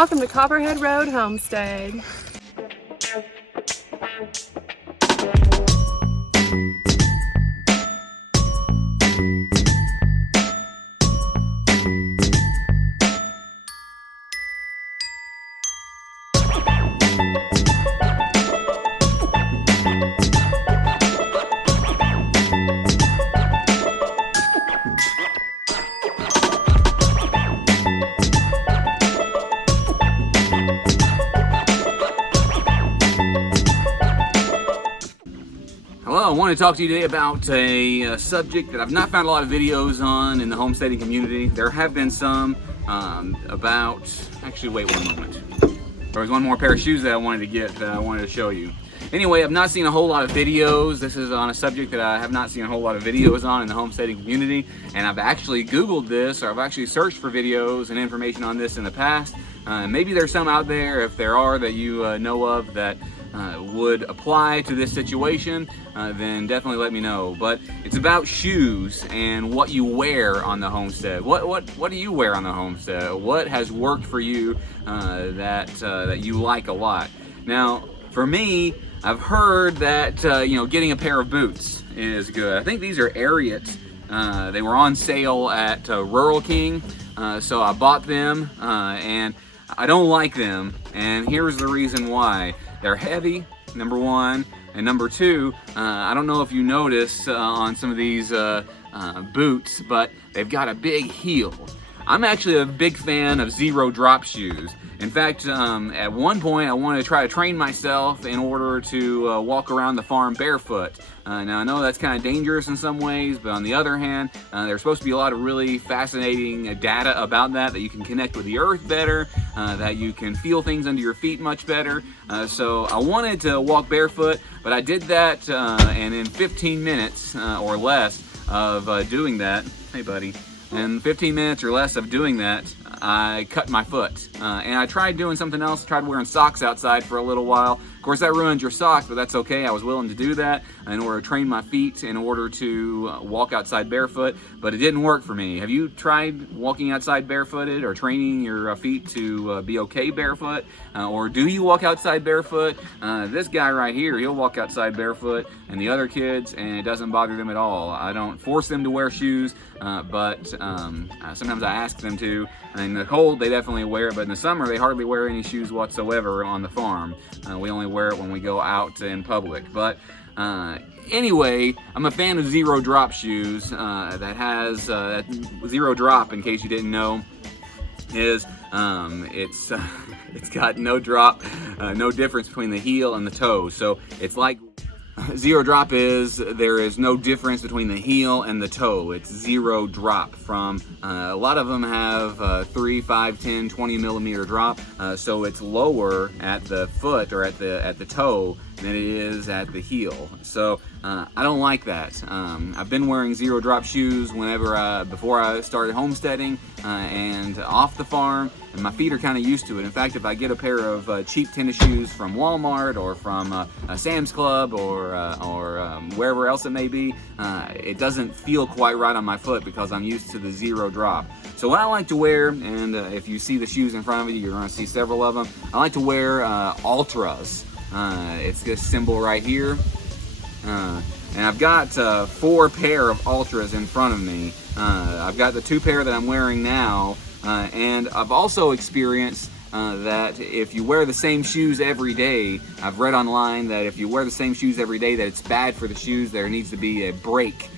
welcome to Copperhead Road, Homestead. Hello, I want to talk to you today about a subject that I've not found a lot of videos on in the homesteading community. There have been some actually wait one moment. There was one more pair of shoes that I wanted to get that I wanted to show you. Anyway, I've not seen a whole lot of videos. This is on a subject that I have not seen a whole lot of videos on in the homesteading community, and I've actually Googled this, or I've actually searched for videos and information on this in the past. Maybe there's some out there, if there are, that you know of that would apply to this situation, then definitely let me know. But it's about shoes and what you wear on the homestead. What do you wear on the homestead? What has worked for you that you like a lot? Now, for me, I've heard that getting a pair of boots is good. I think these are Ariats. They were on sale at Rural King, so I bought them, and I don't like them, and here's the reason why. They're heavy, number one, and number two, I don't know if you notice on some of these boots, but they've got a big heel. I'm actually a big fan of zero drop shoes. In fact, at one point I wanted to try to train myself in order to walk around the farm barefoot. Now I know that's kind of dangerous in some ways, but on the other hand, there's supposed to be a lot of really fascinating data about that you can connect with the earth better, that you can feel things under your feet much better. So I wanted to walk barefoot, but I did that, and in 15 minutes or less of doing that, hey buddy, in 15 minutes or less of doing that, I cut my foot. And I tried doing something else, tried wearing socks outside for a little while. Of course, that ruins your socks, but that's okay. I was willing to do that in order to train my feet in order to walk outside barefoot, but it didn't work for me. Have you tried walking outside barefooted or training your feet to be okay barefoot? Or do you walk outside barefoot? This guy right here, he'll walk outside barefoot, and the other kids, and it doesn't bother them at all. I don't force them to wear shoes, but sometimes I ask them to. In the cold, they definitely wear it, but in the summer, they hardly wear any shoes whatsoever on the farm. We only wear it when we go out in public. But anyway, I'm a fan of zero drop shoes. That has zero drop, in case you didn't know, is it's got no drop, no difference between the heel and the toe. So it's like zero drop is there is no difference between the heel and the toe. It's zero drop. From a lot of them have 3, 5, 10, 20 millimeter drop, so it's lower at the foot or at the toe than it is at the heel. So I don't like that. I've been wearing zero drop shoes before I started homesteading and off the farm, and my feet are kind of used to it. In fact, if I get a pair of cheap tennis shoes from Walmart or from Sam's Club or wherever else it may be, it doesn't feel quite right on my foot because I'm used to the zero drop. So what I like to wear, and if you see the shoes in front of you, you're going to see several of them. I like to wear Ultras. It's this symbol right here, and I've got 4 pair of Ultras in front of me. I've got the 2 pair that I'm wearing now, and I've also experienced that if you wear the same shoes every day, I've read online that if you wear the same shoes every day, that it's bad for the shoes. There needs to be a break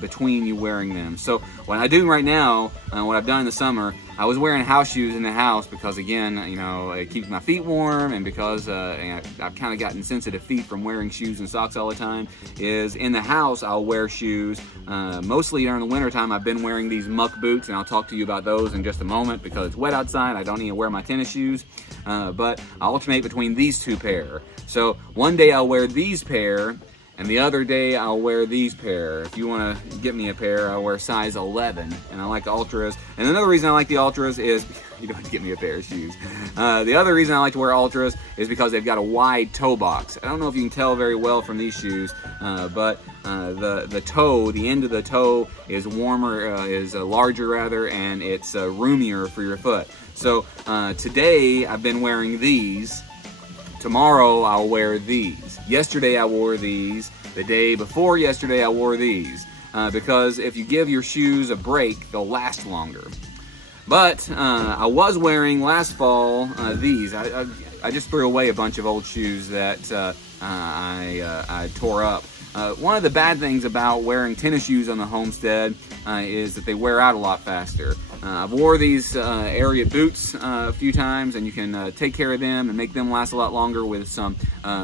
between you wearing them. So what I'm doing right now, what I've done in the summer, I was wearing house shoes in the house because, again, it keeps my feet warm, and because I've kind of gotten sensitive feet from wearing shoes and socks all the time, is in the house I'll wear shoes. Mostly during the winter time I've been wearing these muck boots, and I'll talk to you about those in just a moment because it's wet outside. I don't need to wear my tennis shoes, but I alternate between these 2 pair. So one day I'll wear these pair, and the other day I'll wear these pair. If you want to get me a pair, I'll wear size 11, and I like Ultras. And another reason I like the Ultras is you don't have to get me a pair of shoes. The other reason I like to wear Ultras is because they've got a wide toe box. I don't know if you can tell very well from these shoes, but the toe, the end of the toe is warmer, is larger rather, and it's roomier for your foot. So today I've been wearing these. Tomorrow I'll wear these. Yesterday I wore these. The day before yesterday I wore these. Because if you give your shoes a break, they'll last longer. But I was wearing last fall these. I just threw away a bunch of old shoes that I tore up. One of the bad things about wearing tennis shoes on the Homestead is that they wear out a lot faster. I've wore these Ariat boots a few times, and you can take care of them and make them last a lot longer with some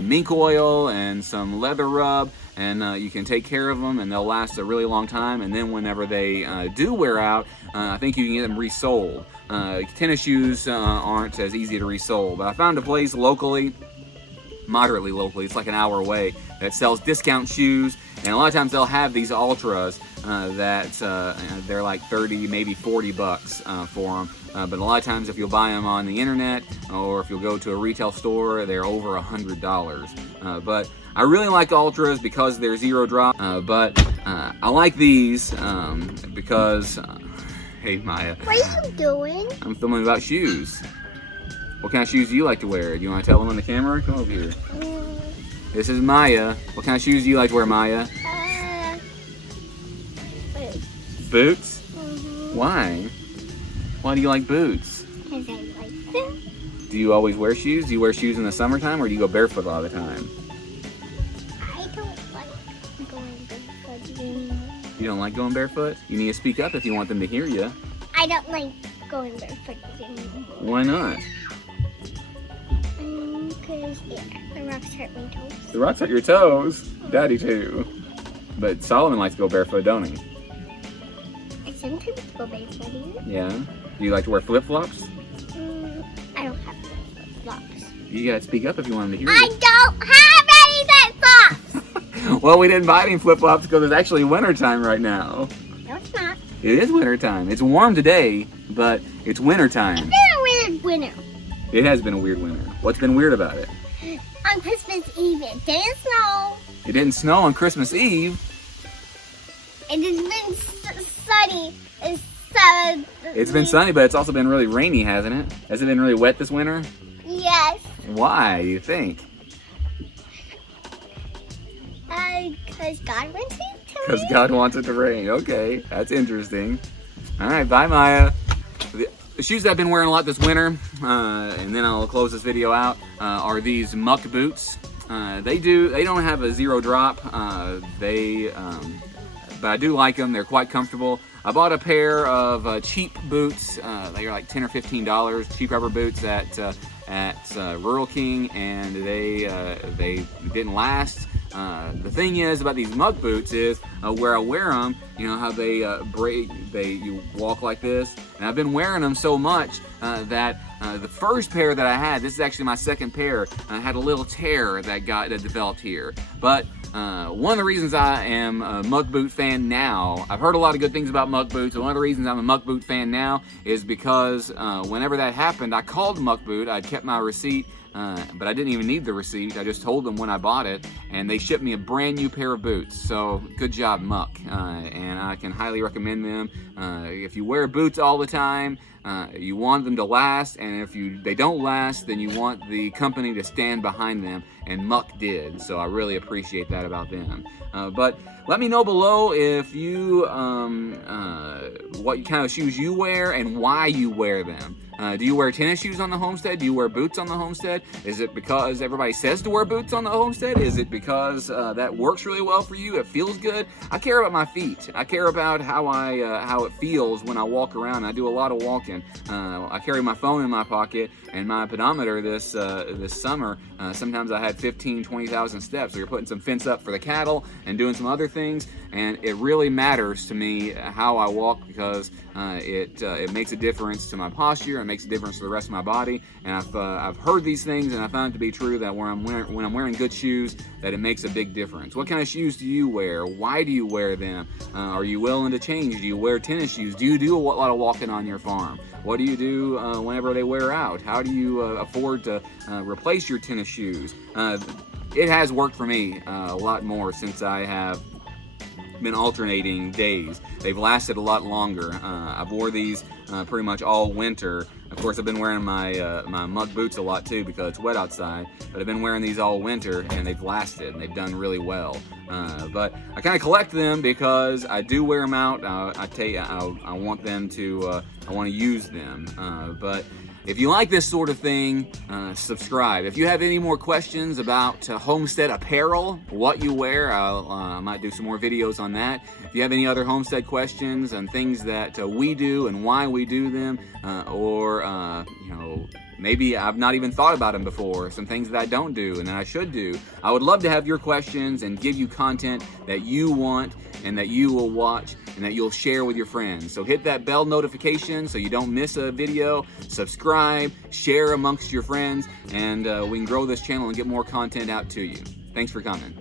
mink oil and some leather rub, and you can take care of them and they'll last a really long time. And then whenever they do wear out, I think you can get them resold. Tennis shoes aren't as easy to resole, but I found a place locally, moderately locally, it's like an hour away, that sells discount shoes, and a lot of times they'll have these ultras that they're like 30, maybe 40 bucks for them. But a lot of times if you'll buy them on the internet or if you'll go to a retail store, they're over $100. But I really like ultras because they're zero drop. But I like these because, hey Maya. What are you doing? I'm filming about shoes. What kind of shoes do you like to wear? Do you want to tell them on the camera? Come over here. This is Maya. What kind of shoes do you like to wear, Maya? Boots. Boots? Mm-hmm. Why? Why do you like boots? Because I like them. Do you always wear shoes? Do you wear shoes in the summertime, or do you go barefoot all the time? I don't like going barefoot anymore. You don't like going barefoot? You need to speak up if you want them to hear you. I don't like going barefoot anymore. Why not? Because the rocks hurt my toes. The rocks hurt your toes. Daddy too. But Solomon likes to go barefoot, don't he? I sometimes go barefoot here. Yeah. Do you like to wear flip-flops? I don't have flip-flops. You gotta speak up if you want them to hear I you. don't have any flip-flops! Well, we didn't buy any flip-flops because it's actually wintertime right now. No, it's not. It is wintertime. It's warm today, but it's wintertime. It's been a weird winter. It has been a weird winter. What's been weird about it? On Christmas Eve, it didn't snow. It didn't snow on Christmas Eve. It has been sunny. It's been sunny, but it's also been really rainy, hasn't it? Has it been really wet this winter? Yes. Why, do you think? Because God wants it to Because rain. God wants it to rain. Okay, that's interesting. All right, bye, Maya. The shoes that I've been wearing a lot this winter, and then I'll close this video out, are these muck boots. They don't have a zero drop, but I do like them. They're quite comfortable. I bought a pair of cheap boots. They are like $10 or $15, cheap rubber boots at Rural King, and they didn't last. The thing is about these muck boots is where I wear them, you know how they break, you walk like this, and I've been wearing them so much that the first pair that I had, this is actually my second pair, had a little tear that developed here. But one of the reasons I am a muck boot fan now, I've heard a lot of good things about muck boots, and one of the reasons I'm a muck boot fan now is because whenever that happened, I called muck boot, I kept my receipt, but I didn't even need the receipt. I just told them when I bought it, and they shipped me a brand new pair of boots. So good job, Muck, and I can highly recommend them. If you wear boots all the time, you want them to last, and if they don't last, then you want the company to stand behind them, and Muck did. So I really appreciate that about them. But let me know below if you what kind of shoes you wear and why you wear them. Do you wear tennis shoes on the Homestead? Do you wear boots on the Homestead? Is it because everybody says to wear boots on the Homestead? Is it because that works really well for you? It feels good? I care about my feet. I care about how it feels when I walk around. I do a lot of walking. I carry my phone in my pocket and my pedometer this summer. Sometimes I had 15, 20,000 steps. So you're putting some fence up for the cattle and doing some other things. And it really matters to me how I walk because it makes a difference to my posture. It makes a difference to the rest of my body. And I've heard these things, and I found it to be true that when I'm wearing good shoes, that it makes a big difference. What kind of shoes do you wear? Why do you wear them? Are you willing to change? Do you wear tennis shoes? Do you do a lot of walking on your farm? What do you do whenever they wear out? How do you afford to replace your tennis shoes? It has worked for me a lot more since I have been alternating days. They've lasted a lot longer. I've wore these pretty much all winter. Of course, I've been wearing my my muck boots a lot too because it's wet outside, but I've been wearing these all winter and they've lasted and they've done really well. But I kind of collect them because I do wear them out. I want them to, I want to use them. But if you like this sort of thing, subscribe. If you have any more questions about Homestead apparel, what you wear, I might do some more videos on that. If you have any other Homestead questions and things that we do and why we do them, or you know, maybe I've not even thought about them before, some things that I don't do and that I should do, I would love to have your questions and give you content that you want and that you will watch and that you'll share with your friends. So hit that bell notification so you don't miss a video, subscribe, share amongst your friends, and we can grow this channel and get more content out to you. Thanks for coming.